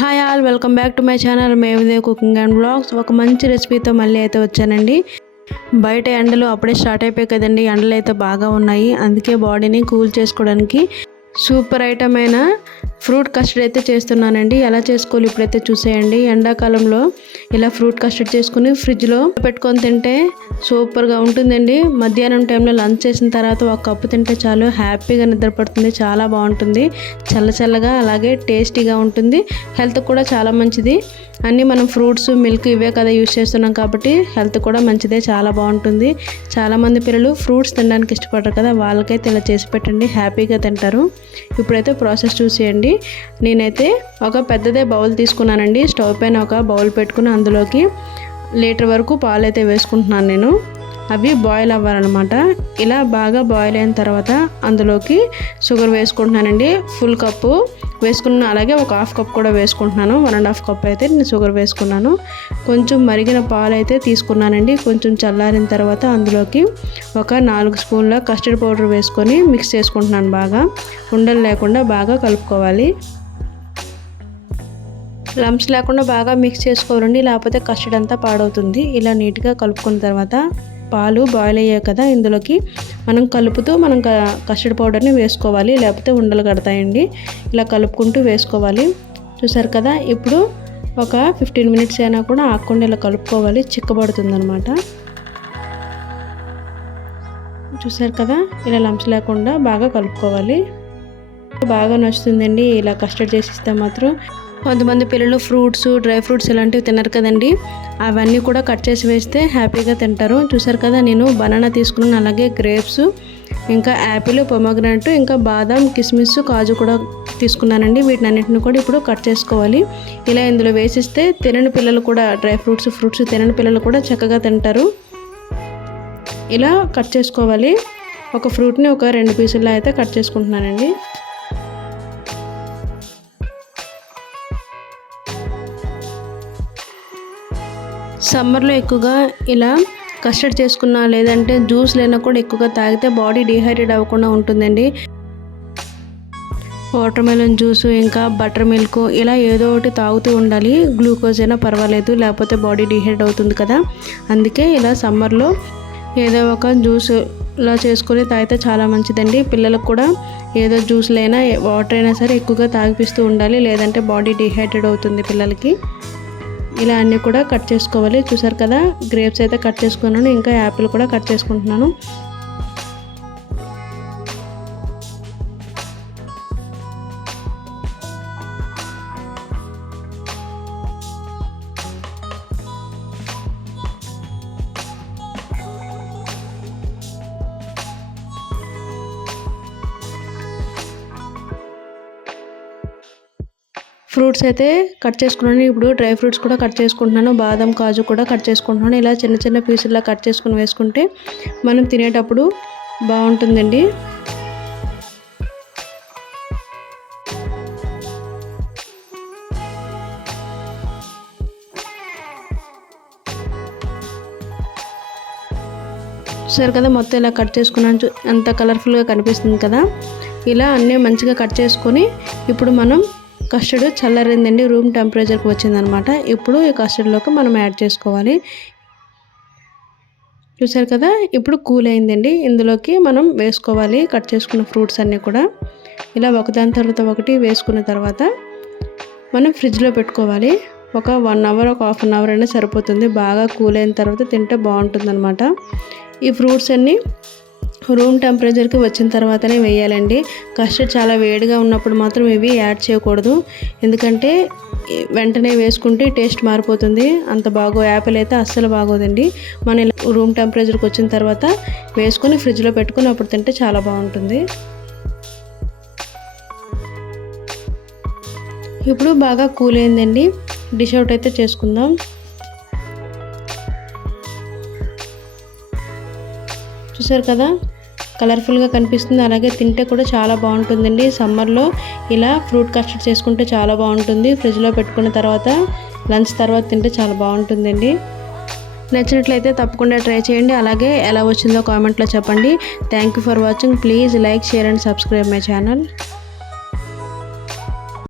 Hi all welcome back to my channel మేవిదే cooking and blogs ఒక మంచి రెసిపీతో మళ్ళీ అయితే వచ్చానండి. బయట ఎండలు అప్పుడే స్టార్ట్ అయిపోయాయి కదండి. ఎండలు అయితే బాగా ఉన్నాయి. అందుకే బాడీని కూల్ చేసుకోవడానికి సూపర్ ఐటమ్ అయిన ఫ్రూట్ కస్టర్డ్ అయితే చేస్తున్నానండి. ఎలా చేసుకోవాలి ఇప్పుడైతే చూసేయండి. ఎండాకాలంలో ఇలా ఫ్రూట్ కస్టర్డ్ చేసుకుని ఫ్రిడ్జ్లో పెట్టుకొని తింటే సూపర్గా ఉంటుందండి. మధ్యాహ్నం టైంలో లంచ్ చేసిన తర్వాత ఒక కప్పు తింటే చాలు హ్యాపీగా నిద్రపడుతుంది. చాలా బాగుంటుంది. చల్ల చల్లగా అలాగే టేస్టీగా ఉంటుంది. హెల్త్ కూడా చాలా మంచిది. అన్నీ మనం ఫ్రూట్స్ మిల్క్ ఇవే కదా యూస్ చేస్తున్నాం కాబట్టి హెల్త్ కూడా మంచిదే చాలా బాగుంటుంది. చాలామంది పిల్లలు ఫ్రూట్స్ తినడానికి ఇష్టపడరు కదా వాళ్ళకైతే ఇలా చేసి పెట్టండి. హ్యాపీగా తింటారు. ఇప్పుడైతే ప్రాసెస్ చూసేయండి. నేనైతే ఒక పెద్దదే బౌల్ తీసుకున్నానండి. స్టవ్ పైన ఒక బౌల్ పెట్టుకుని అందులోకి లీటర్ వరకు పాలు అయితే వేసుకుంటున్నాను నేను. అవి బాయిల్ అవ్వాలన్నమాట. ఇలా బాగా బాయిల్ అయిన తర్వాత అందులోకి షుగర్ వేసుకుంటున్నానండి. Full cup. వేసుకున్న అలాగే ఒక హాఫ్ కప్ కూడా వేసుకుంటున్నాను. వన్ అండ్ హాఫ్ కప్ అయితే నేను షుగర్ వేసుకున్నాను. కొంచెం మరిగిన పాలు అయితే తీసుకున్నానండి. కొంచెం చల్లారిన తర్వాత అందులోకి ఒక నాలుగు స్పూన్ల కస్టర్డ్ పౌడర్ వేసుకొని మిక్స్ చేసుకుంటున్నాను బాగా. ఉండలు లేకుండా బాగా కలుపుకోవాలి. లమ్స్ లేకుండా బాగా మిక్స్ చేసుకోవాలండి. లేకపోతే కస్టర్డ్ అంతా పాడవుతుంది. ఇలా నీట్గా కలుపుకున్న తర్వాత పాలు బాయిల్ అయ్యాయి కదా ఇందులోకి మనం కలుపుతూ మనం కస్టర్డ్ పౌడర్ని వేసుకోవాలి లేకపోతే ఉండలు కడతాయండి. ఇలా కలుపుకుంటూ వేసుకోవాలి. చూసారు కదా ఇప్పుడు ఒక ఫిఫ్టీన్ మినిట్స్ అయినా కూడా ఆకుండా ఇలా కలుపుకోవాలి చిక్కబడుతుంది అనమాట చూసారు కదా ఇలా లంప్స్ లేకుండా బాగా కలుపుకోవాలి. బాగా నచ్చుతుందండి ఇలా కస్టర్డ్ చేసి ఇస్తే మాత్రం. కొంతమంది పిల్లలు ఫ్రూట్స్ డ్రై ఫ్రూట్స్ ఇలాంటివి తినరు కదండి. అవన్నీ కూడా కట్ చేసి వేస్తే హ్యాపీగా తింటారు. చూసారు కదా నేను బనానా తీసుకున్నాను అలాగే గ్రేప్స్ ఇంకా యాపిల్ పొమగ్రనట్ ఇంకా బాదం కిస్మిస్ కాజు కూడా తీసుకున్నానండి. వీటిని అన్నింటిని కూడా ఇప్పుడు కట్ చేసుకోవాలి. ఇలా ఇందులో వేసిస్తే తినని పిల్లలు కూడా డ్రై ఫ్రూట్స్ ఫ్రూట్స్ తినని పిల్లలు కూడా చక్కగా తింటారు. ఇలా కట్ చేసుకోవాలి. ఒక ఫ్రూట్ని ఒక రెండు పీసుల్లో అయితే కట్ చేసుకుంటున్నానండి. సమ్మర్లో ఎక్కువగా ఇలా కస్టర్డ్ చేసుకున్నా లేదంటే జ్యూస్ లేనా కూడా ఎక్కువగా తాగితే బాడీ డిహైడ్రేట్ అవ్వకుండా ఉంటుందండి. వాటర్ మెలన్ జ్యూస్ ఇంకా బటర్ మిల్క్ ఇలా ఏదో ఒకటి తాగుతూ ఉండాలి. గ్లూకోజ్ అయినా పర్వాలేదు లేకపోతే బాడీ డిహైడ్రేట్ అవుతుంది కదా. అందుకే ఇలా సమ్మర్లో ఏదో ఒక జ్యూస్ ఇలా చేసుకొని తాగితే చాలా మంచిదండి. పిల్లలకు కూడా ఏదో జ్యూస్లైనా వాటర్ అయినా సరే ఎక్కువగా తాగిపిస్తూ ఉండాలి. లేదంటే బాడీ డిహైడ్రేట్ అవుతుంది పిల్లలకి. ఇలా అన్నీ కూడా కట్ చేసుకోవాలి. చూసారు కదా? గ్రేప్స్ అయితే కట్ చేసుకున్నాను. ఇంకా యాపిల్ కూడా కట్ చేసుకుంటున్నాను. ఫ్రూట్స్ అయితే కట్ చేసుకున్నాను. ఇప్పుడు డ్రై ఫ్రూట్స్ కూడా కట్ చేసుకుంటున్నాను. బాదం కాజు కూడా కట్ చేసుకుంటున్నాను. ఇలా చిన్న చిన్న పీసులా కట్ చేసుకుని వేసుకుంటే మనం తినేటప్పుడు బాగుంటుందండి. సరే కదా మొత్తం ఇలా కట్ చేసుకున్నాను. అంత కలర్ఫుల్గా కనిపిస్తుంది కదా. ఇలా అన్నీ మంచిగా కట్ చేసుకొని ఇప్పుడు మనం కస్టర్డ్ చల్లరిందండి రూమ్ టెంపరేచర్కి వచ్చిందనమాట. ఇప్పుడు ఈ కస్టర్డ్లోకి మనం యాడ్ చేసుకోవాలి. చూసారు కదా ఇప్పుడు కూల్ అయిందండి. ఇందులోకి మనం వేసుకోవాలి కట్ చేసుకున్న ఫ్రూట్స్ అన్నీ కూడా. ఇలా ఒకదాని తర్వాత ఒకటి వేసుకున్న తర్వాత మనం ఫ్రిడ్జ్లో పెట్టుకోవాలి. ఒక వన్ అవర్ ఒక హాఫ్ అన్ అవర్ అయినా సరిపోతుంది. బాగా కూల్ అయిన తర్వాత తింటే బాగుంటుంది ఈ ఫ్రూట్స్ అన్నీ రూమ్ టెంపరేచర్కి వచ్చిన తర్వాతనే వేయాలండి. కస్టర్డ్ చాలా వేడిగా ఉన్నప్పుడు మాత్రం ఇవి యాడ్ చేయకూడదు. ఎందుకంటే వెంటనే వేసుకుంటే టేస్ట్ మారిపోతుంది. అంత బాగో యాపిల్ అయితే అస్సలు బాగోదండి. మన రూమ్ టెంపరేచర్కి వచ్చిన తర్వాత వేసుకొని ఫ్రిడ్జ్లో పెట్టుకుని అప్పుడు తింటే చాలా బాగుంటుంది. ఇప్పుడు బాగా కూల్ అయిందండి. డిష్ అవుట్ అయితే చేసుకుందాం. చూసారు కదా? కలర్ఫుల్గా కనిపిస్తుంది. అలాగే తింటే కూడా చాలా బాగుంటుందండి. సమ్మర్లో ఇలా ఫ్రూట్ కస్టర్డ్ చేసుకుంటే చాలా బాగుంటుంది. ఫ్రిడ్జ్లో పెట్టుకున్న తర్వాత లంచ్ తర్వాత తింటే చాలా బాగుంటుందండి. నచ్చినట్లయితే తప్పకుండా ట్రై చేయండి. అలాగే ఎలా వచ్చిందో కామెంట్లో చెప్పండి. Thank you for watching. Please like share and subscribe my channel.